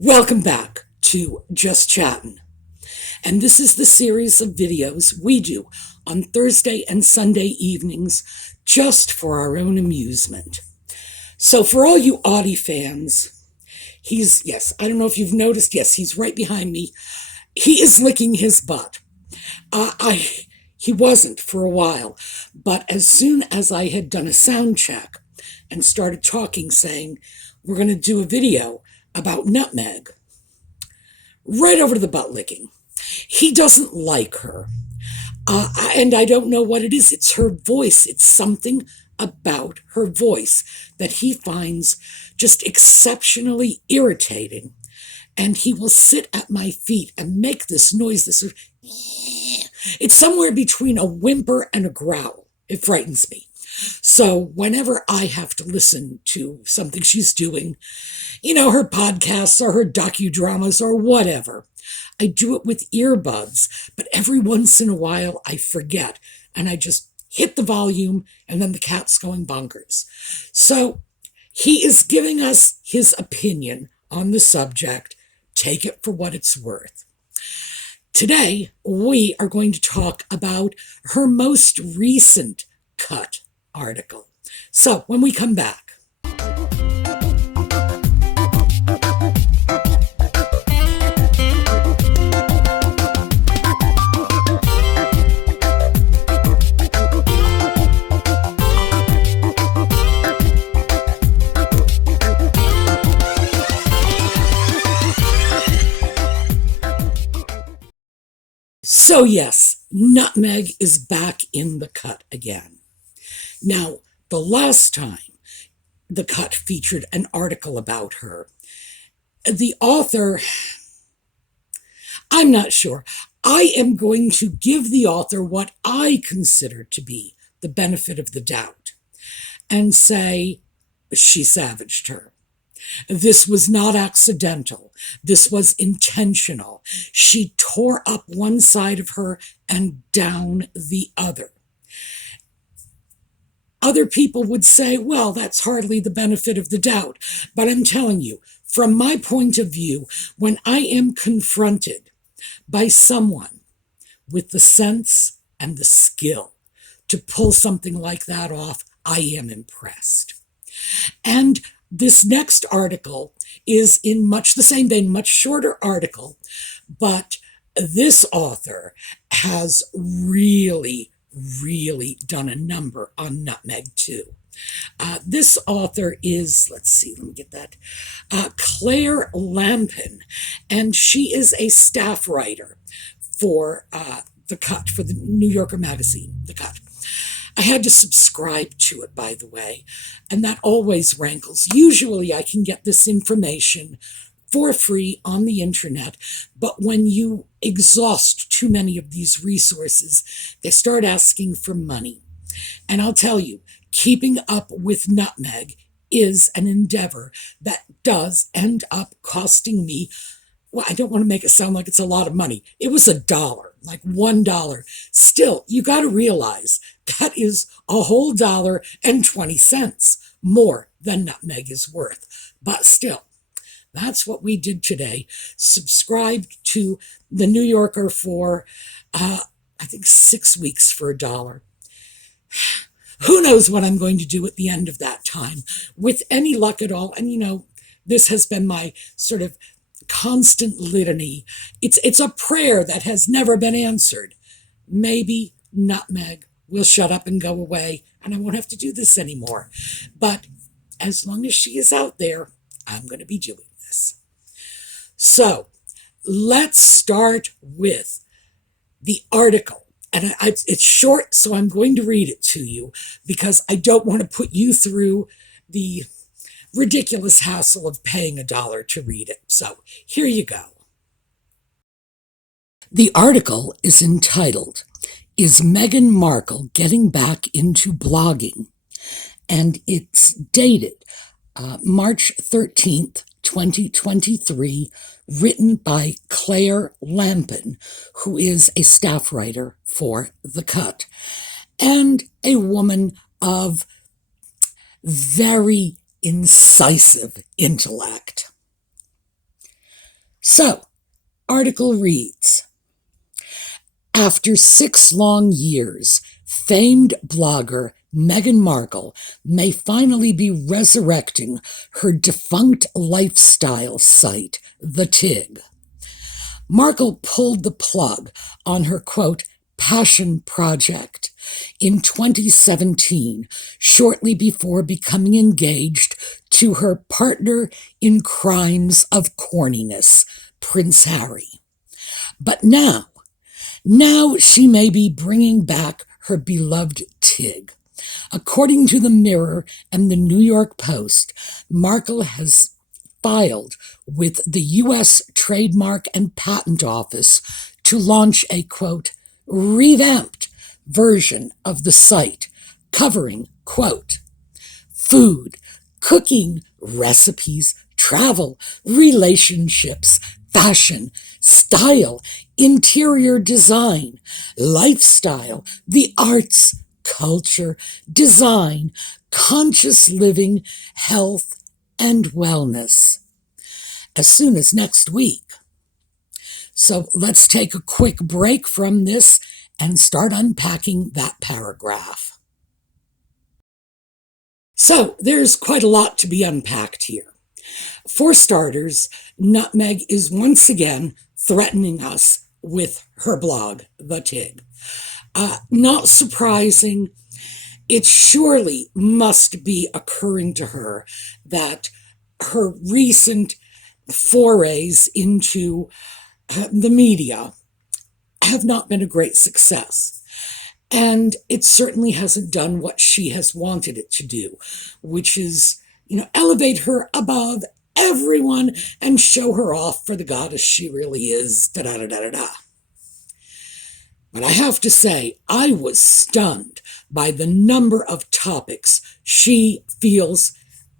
Welcome back to Just Chattin'. And this is the series of videos we do on Thursday and Sunday evenings just for our own amusement. So for all you Audie fans, I don't know if you've noticed, he's right behind me. He is licking his butt. He wasn't for a while, but as soon as I had done a sound check and started talking, saying, we're going to do a video about nutmeg, right over to the butt licking. He doesn't like her. And I don't know what it is. It's her voice. It's something about her voice that he finds just exceptionally irritating. And he will sit at my feet and make this noise, it's somewhere between a whimper and a growl. It frightens me. So whenever I have to listen to something she's doing, her podcasts or her docudramas or whatever, I do it with earbuds, but every once in a while I forget and I just hit the volume and then the cat's going bonkers. So he is giving us his opinion on the subject. Take it for what it's worth. Today, we are going to talk about her most recent cut article. So when we come back. So yes, nutmeg is back in the cut again. Now, the last time the cut featured an article about her, the author, I'm not sure. I am going to give the author what I consider to be the benefit of the doubt and say she savaged her. This was not accidental. This was intentional. She tore up one side of her and down the other. Other people would say, well, that's hardly the benefit of the doubt. But I'm telling you, from my point of view, when I am confronted by someone with the sense and the skill to pull something like that off, I am impressed. And this next article is in much the same vein, much shorter article, but this author has really done a number on nutmeg too. This author is, let me get that, Claire Lampin, and she is a staff writer for The Cut, for the New Yorker magazine, The Cut. I had to subscribe to it, by the way, and that always rankles. Usually I can get this information for free on the internet, but when you exhaust too many of these resources, they start asking for money. And I'll tell you, keeping up with nutmeg is an endeavor that does end up costing me, well, I don't want to make it sound like it's a lot of money. It was $1, like $1. Still, you got to realize that is a whole $1.20 more than nutmeg is worth. But still, that's what we did today. Subscribed to the New Yorker for, I think 6 weeks for $1. Who knows what I'm going to do at the end of that time with any luck at all. And this has been my sort of constant litany. It's a prayer that has never been answered. Maybe nutmeg will shut up and go away and I won't have to do this anymore. But as long as she is out there, I'm going to be doing this. So let's start with the article. And it's short, so I'm going to read it to you because I don't want to put you through the ridiculous hassle of paying $1 to read it. So here you go. The article is entitled, Is Meghan Markle Getting Back into Blogging? And it's dated March 13th, 2023, written by Claire Lampin, who is a staff writer for The Cut, and a woman of very incisive intellect. So, article reads, after 6 long years, famed blogger Meghan Markle may finally be resurrecting her defunct lifestyle site, The Tig. Markle pulled the plug on her, quote, passion project in 2017, shortly before becoming engaged to her partner in crimes of corniness, Prince Harry. But now she may be bringing back her beloved Tig. According to the Mirror and the New York Post, Markle has filed with the U.S. Trademark and Patent Office to launch a, quote, revamped version of the site covering, quote, food, cooking, recipes, travel, relationships, fashion, style, interior design, lifestyle, the arts, culture, design, conscious living, health, and wellness. As soon as next week. So let's take a quick break from this and start unpacking that paragraph. So there's quite a lot to be unpacked here. For starters, Nutmeg is once again threatening us with her blog, The Tig. Not surprising, it surely must be occurring to her that her recent forays into the media have not been a great success. And it certainly hasn't done what she has wanted it to do, which is, elevate her above everyone and show her off for the goddess she really is, da-da-da-da-da-da. But I have to say, I was stunned by the number of topics she feels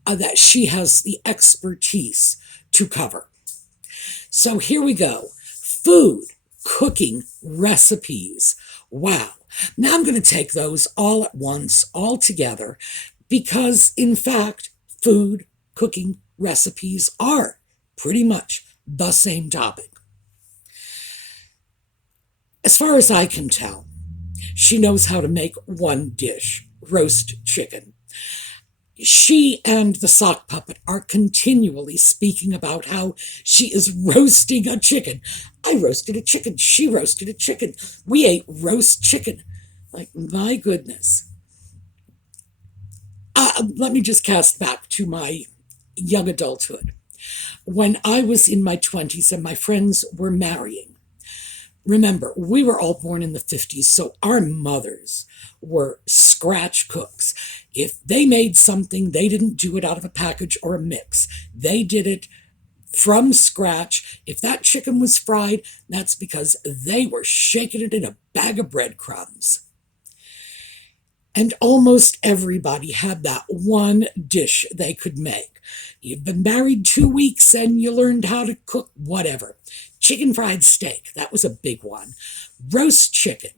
that she has the expertise to cover. So here we go. Food, cooking, recipes. Wow. Now I'm going to take those all at once, all together, because in fact, food, cooking, recipes are pretty much the same topic. As far as I can tell, she knows how to make one dish, roast chicken. She and the sock puppet are continually speaking about how she is roasting a chicken. I roasted a chicken. She roasted a chicken. We ate roast chicken. Like, my goodness. Let me just cast back to my young adulthood. When I was in my 20s and my friends were marrying, remember, we were all born in the 50s, so our mothers were scratch cooks. If they made something, they didn't do it out of a package or a mix. They did it from scratch. If that chicken was fried, that's because they were shaking it in a bag of breadcrumbs. And almost everybody had that one dish they could make. You've been married 2 weeks and you learned how to cook whatever. Chicken fried steak, that was a big one. Roast chicken.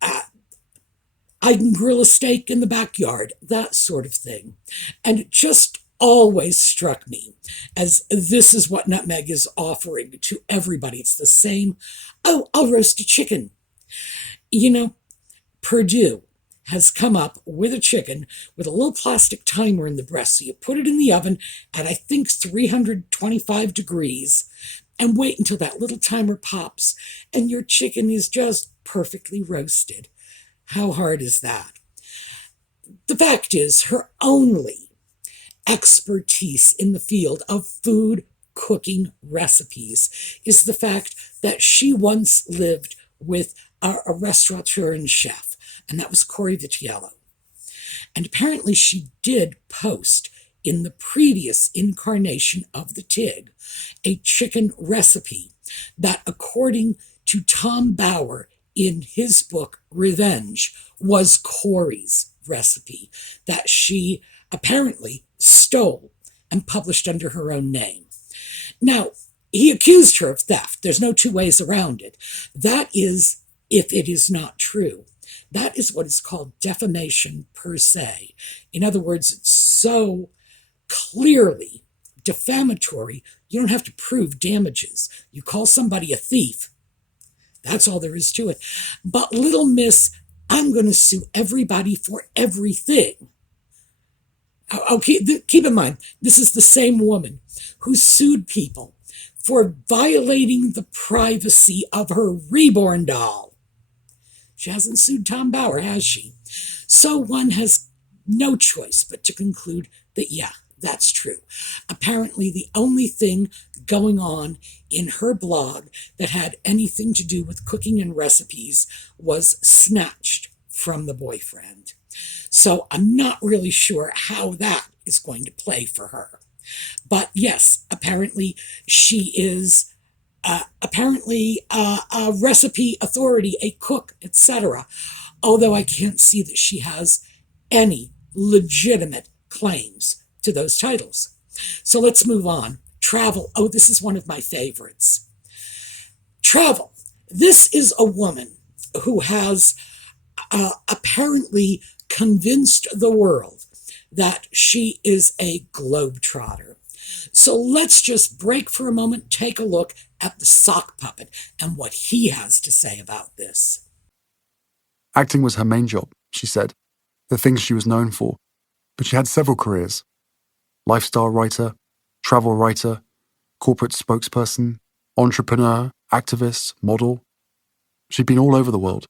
I can grill a steak in the backyard, that sort of thing. And it just always struck me as this is what Nutmeg is offering to everybody. It's the same, oh, I'll roast a chicken. Purdue has come up with a chicken with a little plastic timer in the breast. So you put it in the oven at, I think, 325 degrees and wait until that little timer pops and your chicken is just perfectly roasted. How hard is that? The fact is, her only expertise in the field of food cooking recipes is the fact that she once lived with a restaurateur and chef, and that was Corey Vitiello. And apparently she did post in the previous incarnation of the Tig a chicken recipe that, according to Tom Bauer in his book Revenge, was Corey's recipe that she apparently stole and published under her own name. Now, he accused her of theft. There's no two ways around it. That is, if it is not true. That is what is called defamation per se. In other words, it's so clearly defamatory You don't have to prove damages. You call somebody a thief. That's all there is to it. But Little Miss, I'm going to sue everybody for everything. Okay, keep in mind, this is the same woman who sued people for violating the privacy of her reborn doll. She hasn't sued Tom Bauer, has she? So one has no choice but to conclude that, yeah, that's true. Apparently, the only thing going on in her blog that had anything to do with cooking and recipes was snatched from the boyfriend. So I'm not really sure how that is going to play for her. But yes, apparently she is a recipe authority, a cook, etc. Although I can't see that she has any legitimate claims to those titles. So let's move on. Travel. Oh, this is one of my favorites. Travel. This is a woman who has apparently convinced the world that she is a globetrotter. So let's just break for a moment, take a look at the sock puppet and what he has to say about this. Acting was her main job, she said, the things she was known for, but she had several careers. Lifestyle writer, travel writer, corporate spokesperson, entrepreneur, activist, model. She'd been all over the world,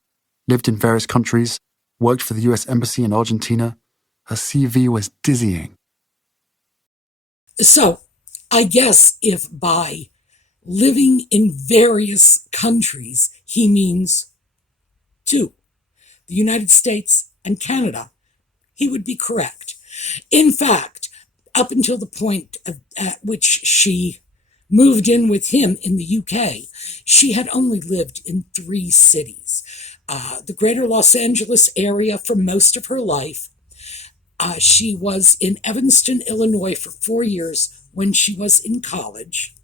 lived in various countries, worked for the US Embassy in Argentina. Her CV was dizzying. So, I guess if by living in various countries he means two, the United States and Canada, he would be correct. In fact, up until the point at which she moved in with him in the UK, she had only lived in 3 cities. The greater Los Angeles area for most of her life. She was in Evanston, Illinois for 4 years when she was in college.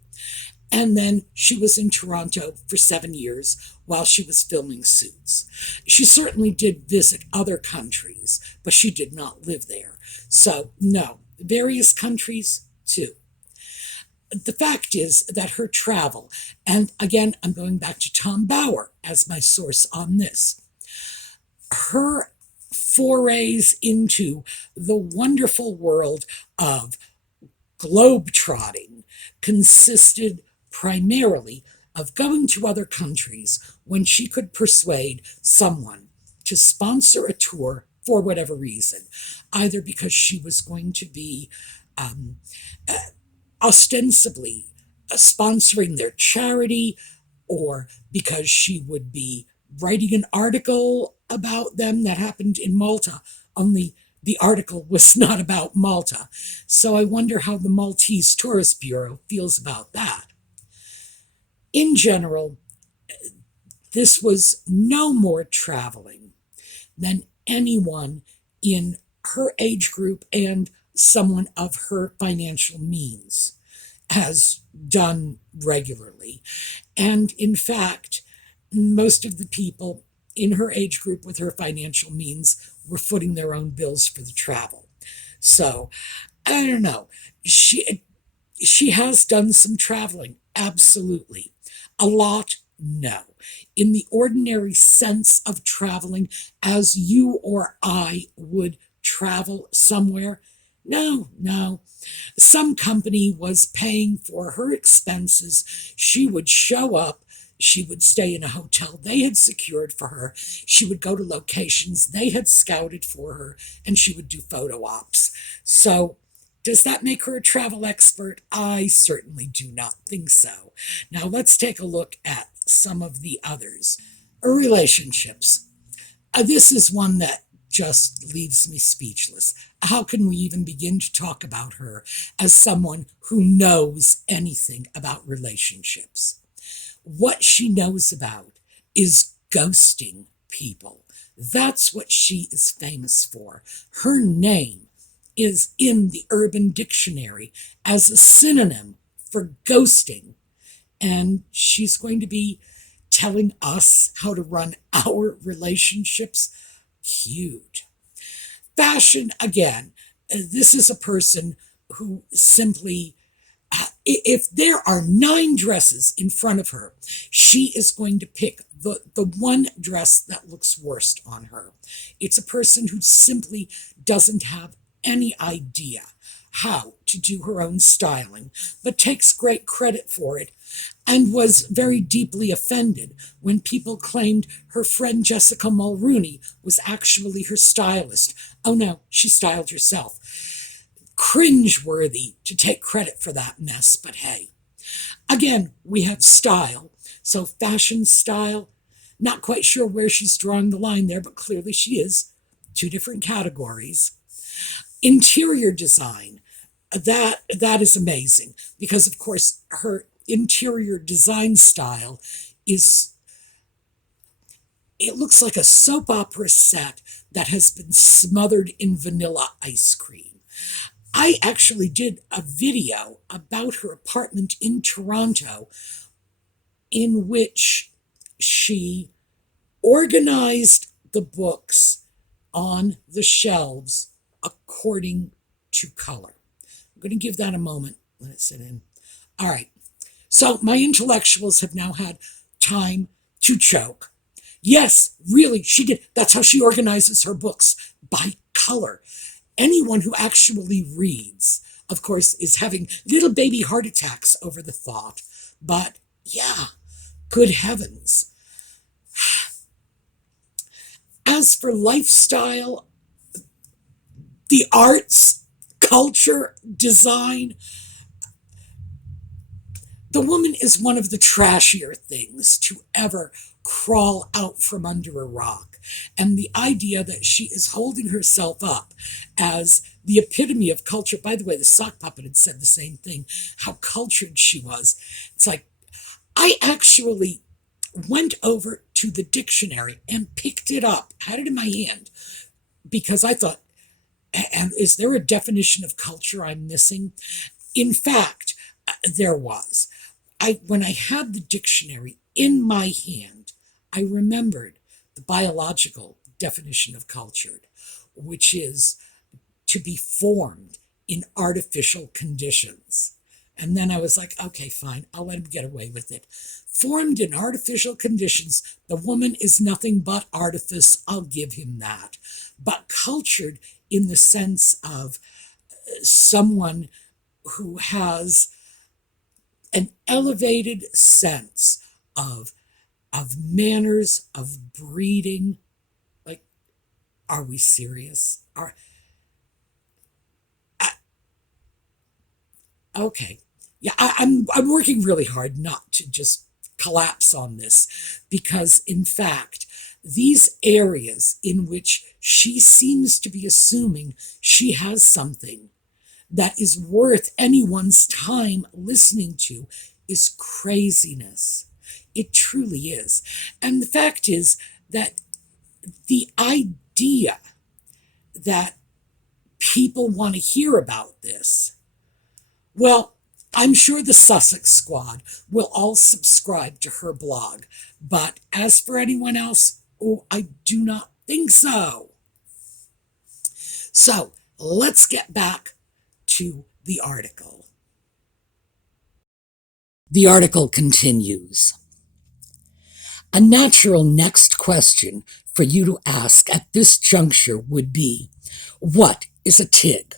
And then she was in Toronto for 7 years while she was filming Suits. She certainly did visit other countries, but she did not live there. So, no, various countries, too. The fact is that her travel, and again, I'm going back to Tom Bauer as my source on this, her forays into the wonderful world of globetrotting consisted primarily of going to other countries when she could persuade someone to sponsor a tour for whatever reason, either because she was going to be ostensibly sponsoring their charity, or because she would be writing an article about them that happened in Malta, only the article was not about Malta. So I wonder how the Maltese Tourist Bureau feels about that. In general, this was no more traveling than anyone in her age group and someone of her financial means has done regularly. And in fact, most of the people in her age group with her financial means were footing their own bills for the travel. So, I don't know. She has done some traveling, absolutely. A lot, no. In the ordinary sense of traveling, as you or I would travel somewhere, no. Some company was paying for her expenses. She would show up. She would stay in a hotel they had secured for her. She would go to locations they had scouted for her, and she would do photo ops. So, does that make her a travel expert? I certainly do not think so. Now, let's take a look at some of the others. Relationships. This is one that just leaves me speechless. How can we even begin to talk about her as someone who knows anything about relationships? What she knows about is ghosting people. That's what she is famous for. Her name is in the Urban Dictionary as a synonym for ghosting. And she's going to be telling us how to run our relationships. Cute. Fashion, again, this is a person who simply If there are 9 dresses in front of her, she is going to pick the one dress that looks worst on her. It's a person who simply doesn't have any idea how to do her own styling, but takes great credit for it, and was very deeply offended when people claimed her friend Jessica Mulrooney was actually her stylist. Oh no, she styled herself. Cringe-worthy to take credit for that mess, but hey. Again, we have style. So fashion style, not quite sure where she's drawing the line there, but clearly she is. 2 different categories. Interior design, that is amazing because, of course, her interior design style it looks like a soap opera set that has been smothered in vanilla ice cream. I actually did a video about her apartment in Toronto in which she organized the books on the shelves according to color. I'm going to give that a moment. Let it sit in. All right. So my intellectuals have now had time to choke. Yes, really, she did. That's how she organizes her books, by color. Anyone who actually reads, of course, is having little baby heart attacks over the thought. But yeah, good heavens. As for lifestyle, the arts, culture, design, the woman is one of the trashier things to ever crawl out from under a rock. And the idea that she is holding herself up as the epitome of culture. By the way, the sock puppet had said the same thing, how cultured she was. It's like, I actually went over to the dictionary and picked it up, had it in my hand, because I thought, and is there a definition of culture I'm missing? In fact, there was. When I had the dictionary in my hand, I remembered the biological definition of cultured, which is to be formed in artificial conditions. And then I was like, okay, fine, I'll let him get away with it. Formed in artificial conditions, the woman is nothing but artifice, I'll give him that. But cultured in the sense of someone who has an elevated sense of manners, of breeding. Like, are we serious? Okay. Yeah, I'm working really hard not to just collapse on this, because in fact, these areas in which she seems to be assuming she has something that is worth anyone's time listening to is craziness. It truly is. And the fact is that the idea that people want to hear about this, well, I'm sure the Sussex squad will all subscribe to her blog. But as for anyone else, oh, I do not think so. So let's get back to the article. The article continues. A natural next question for you to ask at this juncture would be, what is a TIG?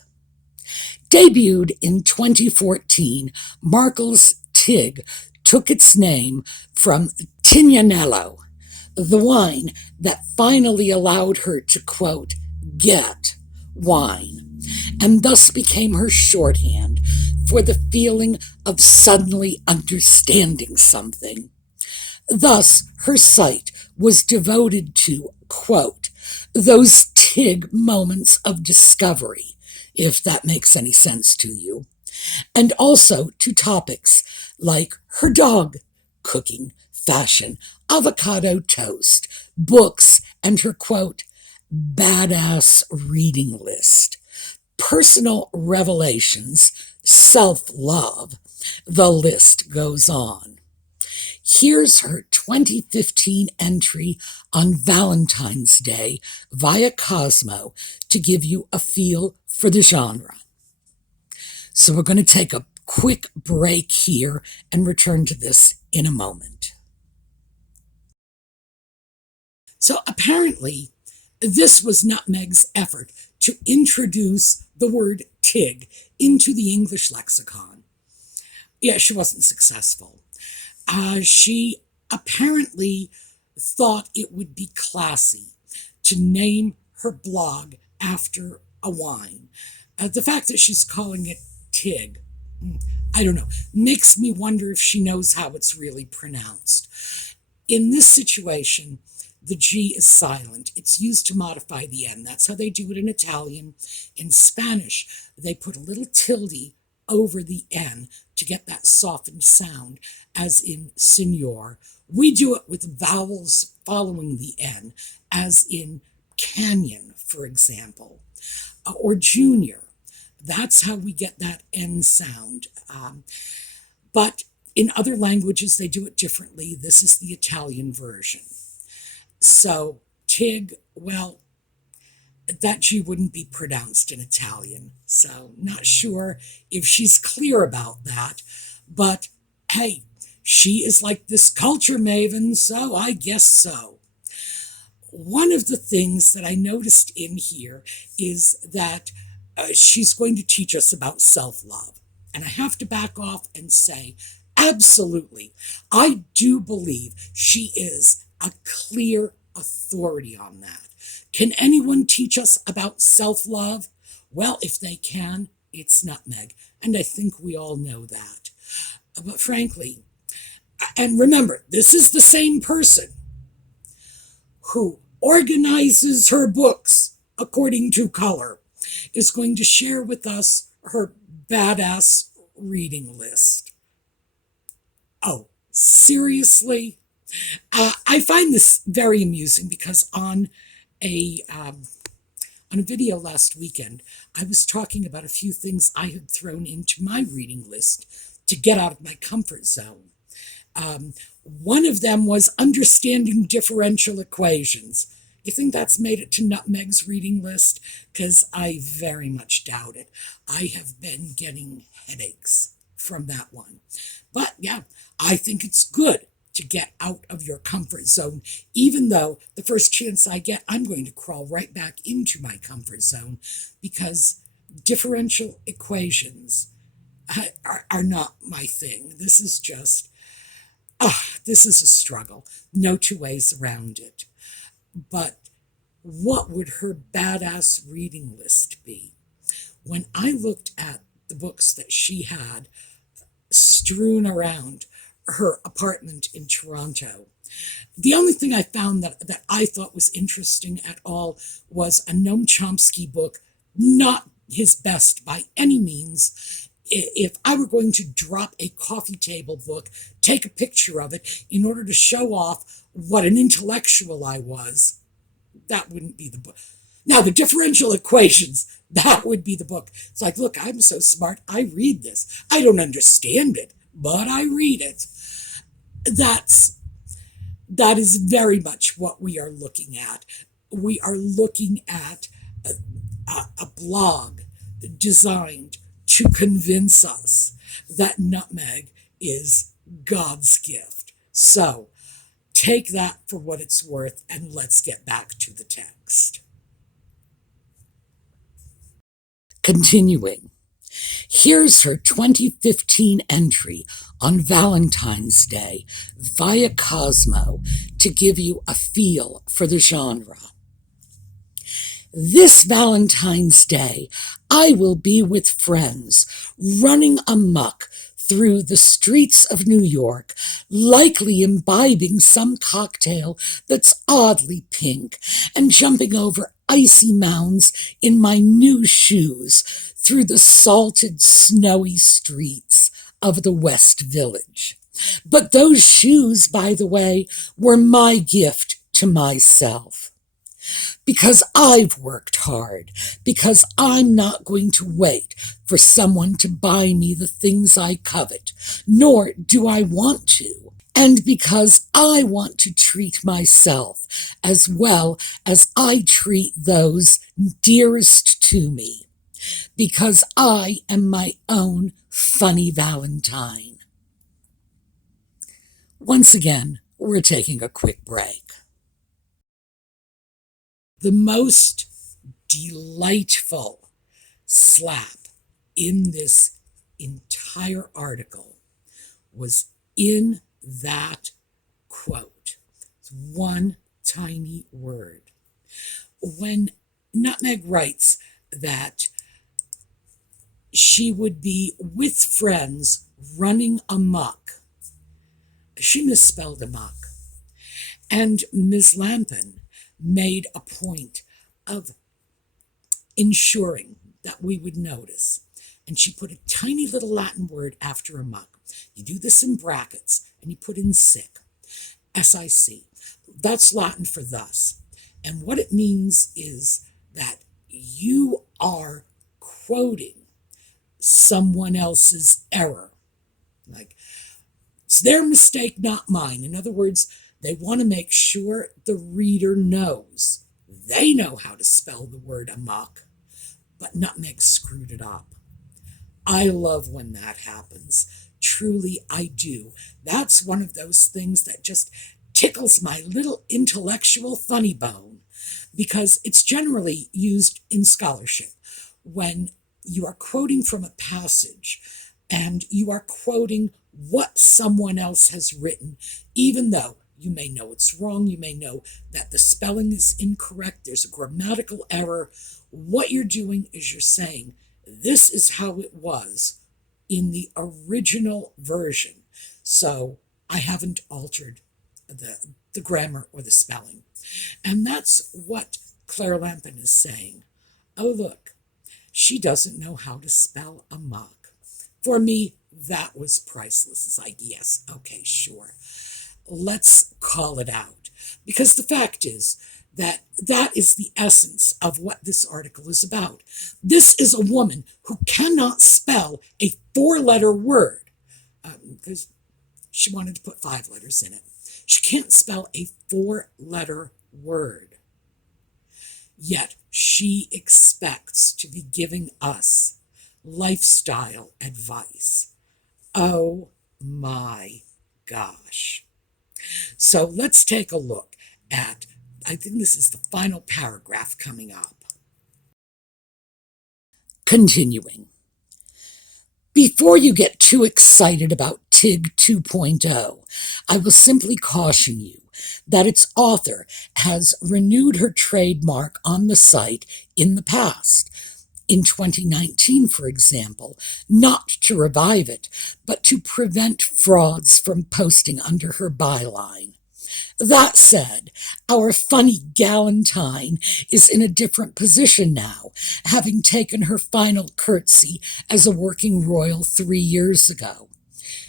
Debuted in 2014, Markle's TIG took its name from Tignanello, the wine that finally allowed her to, quote, get wine, and thus became her shorthand for the feeling of suddenly understanding something. Thus, her site was devoted to, quote, those TIG moments of discovery, if that makes any sense to you, and also to topics like her dog, cooking, fashion, avocado toast, books, and her, quote, badass reading list, personal revelations, self-love. The list goes on. Here's her 2015 entry on Valentine's Day via Cosmo to give you a feel for the genre. So we're going to take a quick break here and return to this in a moment. So apparently, this was Nutmeg's effort to introduce the word Tig into the English lexicon. Yeah, she wasn't successful. She apparently thought it would be classy to name her blog after a wine. The fact that she's calling it Tig, I don't know, makes me wonder if she knows how it's really pronounced. In this situation, the G is silent. It's used to modify the N. That's how they do it in Italian. In Spanish, they put a little tilde over the N to get that softened sound, as in senor. We do it with vowels following the N, as in canyon, for example, or junior. That's how we get that N sound. But in other languages, they do it differently. This is the Italian version. So, Tig, well, that G wouldn't be pronounced in Italian. So, not sure if she's clear about that. But, hey, she is like this culture maven, so I guess so. One of the things that I noticed in here is that she's going to teach us about self-love. And I have to back off and say, absolutely, I do believe she is a clear authority on that. Can anyone teach us about self-love? Well, if they can, it's Nutmeg. And I think we all know that. But frankly, and remember, this is the same person who organizes her books according to color, is going to share with us her badass reading list. Oh, seriously? I find this very amusing because on a video last weekend, I was talking about a few things I had thrown into my reading list to get out of my comfort zone. One of them was understanding differential equations. You think that's made it to Nutmeg's reading list? Because I very much doubt it. I have been getting headaches from that one. But yeah, I think it's good to get out of your comfort zone, even though the first chance I get, I'm going to crawl right back into my comfort zone, because differential equations are not my thing. This is just, this is a struggle. No two ways around it. But what would her badass reading list be? When I looked at the books that she had strewn around her apartment in Toronto, the only thing I found that I thought was interesting at all was a Noam Chomsky book, not his best by any means. If I were going to drop a coffee table book, take a picture of it in order to show off what an intellectual I was, that wouldn't be the book. Now, the differential equations, that would be the book. It's like, look, I'm so smart, I read this. I don't understand it, but I read it. That is very much what we are looking at. We are looking at a blog designed to convince us that Nutmeg is God's gift. So take that for what it's worth, and let's get back to the text. Continuing. Here's her 2015 entry on Valentine's Day via Cosmo to give you a feel for the genre. This Valentine's Day, I will be with friends, running amok through the streets of New York, likely imbibing some cocktail that's oddly pink, and jumping over icy mounds in my new shoes through the salted, snowy streets of the West Village. But those shoes, by the way, were my gift to myself. Because I've worked hard, because I'm not going to wait for someone to buy me the things I covet, nor do I want to, and because I want to treat myself as well as I treat those dearest to me, because I am my own funny Valentine. Once again, we're taking a quick break. The most delightful slap in this entire article was in that quote. It's one tiny word. When Nutmeg writes that she would be with friends running amok, she misspelled amok. And Ms. Lampin made a point of ensuring that we would notice. And she put a tiny little Latin word after amok. You do this in brackets, and you put in sic, S-I-C. That's Latin for thus. And what it means is that you are quoting someone else's error. Like, it's their mistake, not mine. In other words, they want to make sure the reader knows. They know how to spell the word amok, but Nutmeg screwed it up. I love when that happens. Truly, I do. That's one of those things that just tickles my little intellectual funny bone, because it's generally used in scholarship when you are quoting from a passage and you are quoting what someone else has written, even though you may know it's wrong, you may know that the spelling is incorrect, there's a grammatical error. What you're doing is you're saying, this is how it was in the original version. So I haven't altered the grammar or the spelling. And that's what Claire Lampin is saying. Oh, look, she doesn't know how to spell amok. For me, that was priceless. It's like, yes, okay, sure. Let's call it out. Because the fact is that that is the essence of what this article is about. This is a woman who cannot spell a 4-letter word, because she wanted to put 5 letters in it. She can't spell a 4-letter word. Yet she expects to be giving us lifestyle advice. Oh my gosh. So let's take a look at, I think this is the final paragraph coming up. Continuing. Before you get too excited about TIG 2.0, I will simply caution you that its author has renewed her trademark on the site in the past. In 2019, for example, not to revive it, but to prevent frauds from posting under her byline. That said, our funny Galentine is in a different position now, having taken her final curtsy as a working royal 3 years ago.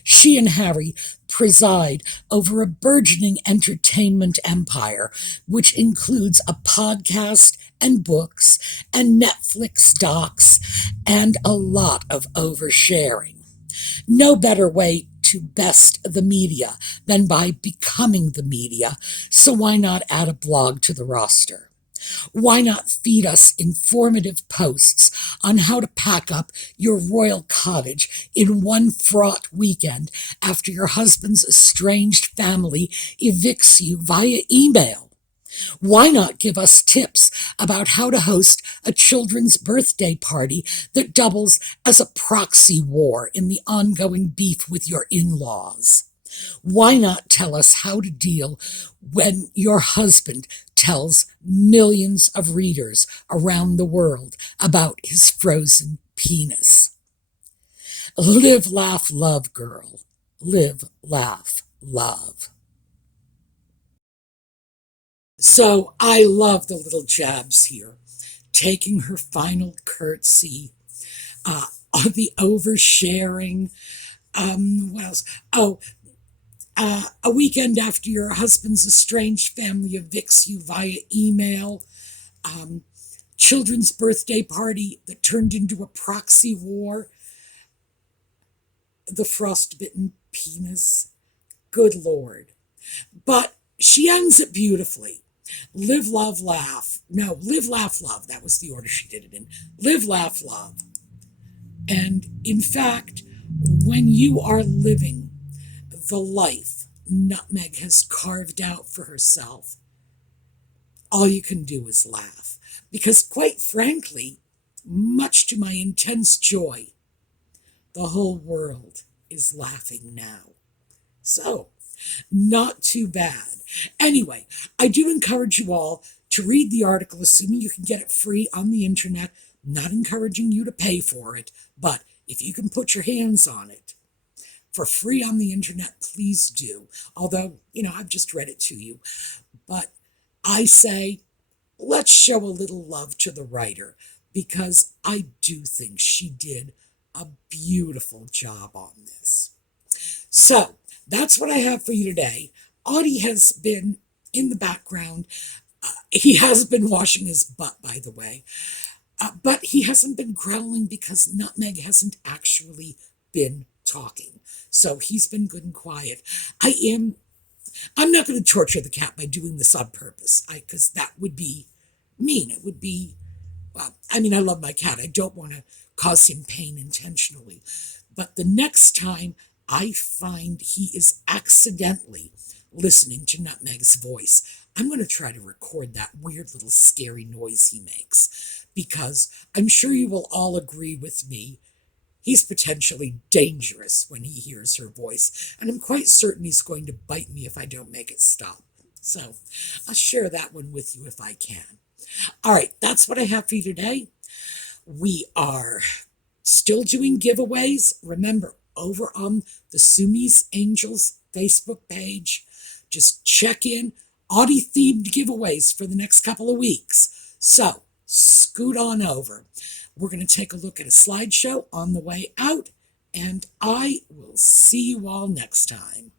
She and Harry preside over a burgeoning entertainment empire, which includes a podcast and books and Netflix docs and a lot of oversharing. No better way to best the media than by becoming the media, so why not add a blog to the roster? Why not feed us informative posts on how to pack up your royal cottage in one fraught weekend after your husband's estranged family evicts you via email? Why not give us tips about how to host a children's birthday party that doubles as a proxy war in the ongoing beef with your in-laws? Why not tell us how to deal when your husband tells millions of readers around the world about his frozen penis? Live, laugh, love, girl. Live, laugh, love. So I love the little jabs here, taking her final curtsy, on the oversharing. What else? Oh, a weekend after your husband's estranged family evicts you via email. Children's birthday party that turned into a proxy war. The frostbitten penis. Good Lord. But she ends it beautifully. Live, love, laugh. No, live, laugh, love. That was the order she did it in. Live, laugh, love. And in fact, when you are living the life Nutmeg has carved out for herself, all you can do is laugh. Because, quite frankly, much to my intense joy, the whole world is laughing now. So, not too bad. Anyway, I do encourage you all to read the article, assuming you can get it free on the internet. Not encouraging you to pay for it, but if you can put your hands on it for free on the internet, please do. Although, I've just read it to you. But I say, let's show a little love to the writer, because I do think she did a beautiful job on this. So, that's what I have for you today. Audie has been in the background. He has been washing his butt, by the way. But he hasn't been growling because Nutmeg hasn't actually been talking. So he's been good and quiet. I'm not going to torture the cat by doing this on purpose, because that would be mean. It would be, I love my cat. I don't want to cause him pain intentionally. But the next time I find he is accidentally listening to Nutmeg's voice, I'm going to try to record that weird little scary noise he makes, because I'm sure you will all agree with me. He's potentially dangerous when he hears her voice, and I'm quite certain he's going to bite me if I don't make it stop. So I'll share that one with you if I can. All right, that's what I have for you today. We are still doing giveaways. Remember, over on the Sumi's Angels Facebook page, just check in. Audie-themed giveaways for the next couple of weeks. So, scoot on over. We're going to take a look at a slideshow on the way out, and I will see you all next time.